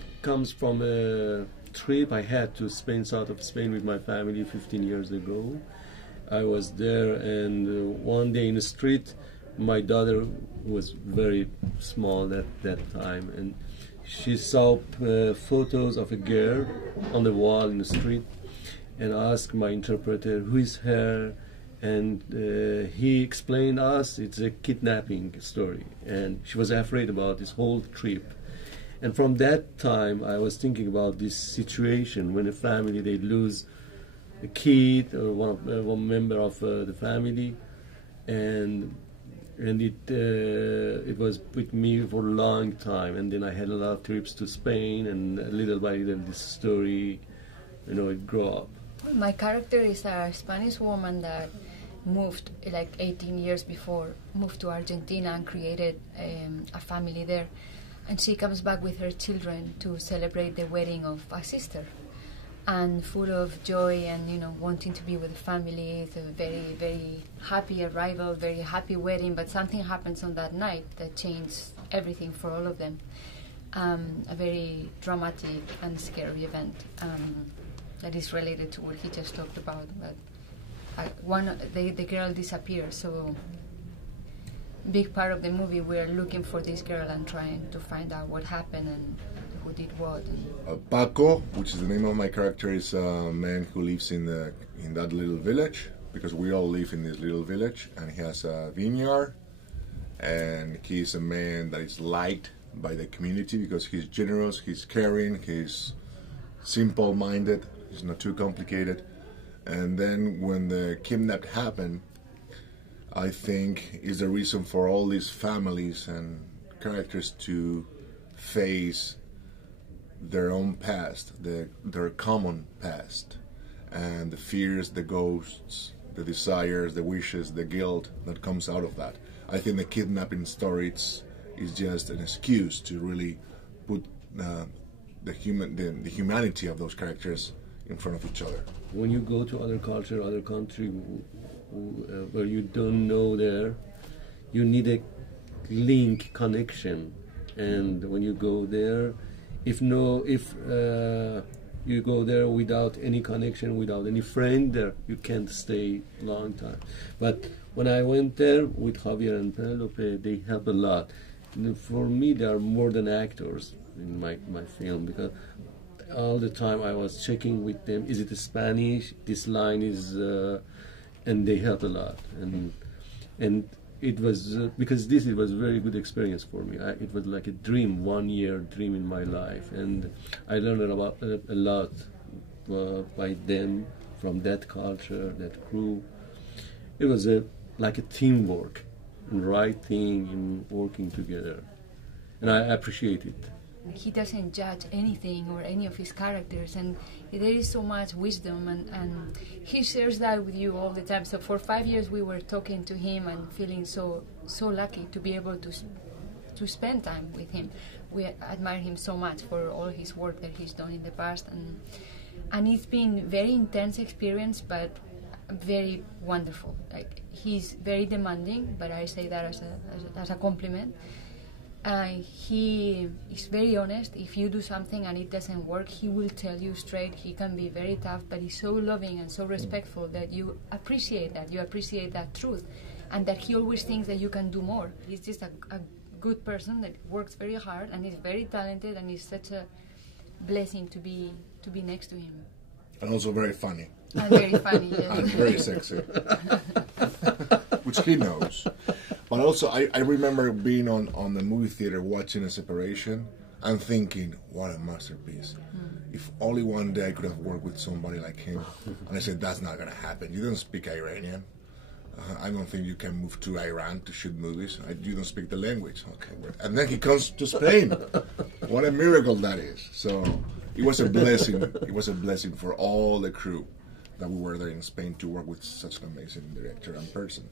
it comes from a trip I had to Spain, south of Spain, with my family 15 years ago. I was there, and one day in the street, my daughter was very small at that time, and she saw photos of a girl on the wall in the street, and asked my interpreter, who is her? And he explained us it's a kidnapping story, and she was afraid about this whole trip. And from that time, I was thinking about this situation when a family, they lose a kid or one member of the family, and it was with me for a long time. And then I had a lot of trips to Spain, and little by little this story, it grew up. My character is a Spanish woman that moved like 18 years before, moved to Argentina and created a family there. And she comes back with her children to celebrate the wedding of a sister. And full of joy and, wanting to be with the family. It's a very, very happy arrival, very happy wedding, but something happens on that night that changed everything for all of them. A very dramatic and scary event that is related to what he just talked about. But the girl disappears, so big part of the movie we're looking for this girl and trying to find out what happened and who did what. Paco, which is the name of my character, is a man who lives in that little village, because we all live in this little village, and he has a vineyard, and he's a man that is liked by the community because he's generous, he's caring, he's simple-minded, he's not too complicated. And then when the kidnap happened, I think is the reason for all these families and characters to face their own past, their common past, and the fears, the ghosts, the desires, the wishes, the guilt that comes out of that. I think the kidnapping story is just an excuse to really put the humanity of those characters in front of each other. When you go to other culture, other country, where you don't know there, you need a link connection, and when you go there, if you go there without any connection, without any friend there, you can't stay a long time. But when I went there with Javier and Penelope, they help a lot. For me, they are more than actors in my film, because all the time I was checking with them, is it Spanish, this line is, and they help a lot. And it was, because it was a very good experience for me. It was like a dream, 1 year dream in my life. And I learned a lot by them, from that culture, that crew. It was like a teamwork, and right thing in working together. And I appreciate it. He doesn't judge anything or any of his characters, and there is so much wisdom, and he shares that with you all the time. So for 5 years we were talking to him and feeling so lucky to be able to spend time with him. We admire him so much for all his work that he's done in the past, and it's been very intense experience, but very wonderful. Like, he's very demanding, but I say that as a compliment. He is very honest. If you do something and it doesn't work, he will tell you straight. He can be very tough, but he's so loving and so respectful that you appreciate that. You appreciate that truth, and that he always thinks that you can do more. He's just a good person that works very hard and is very talented, and it's such a blessing to be next to him. And also very funny. And very funny, yes. And very sexy. Which he knows. But also, I remember being on the movie theater watching A Separation and thinking, what a masterpiece. If only one day I could have worked with somebody like him. And I said, that's not going to happen. You don't speak Iranian. I don't think you can move to Iran to shoot movies. You don't speak the language. Okay, and then he comes to Spain. What a miracle that is. So it was a blessing. It was a blessing for all the crew that we were there in Spain to work with such an amazing director and person.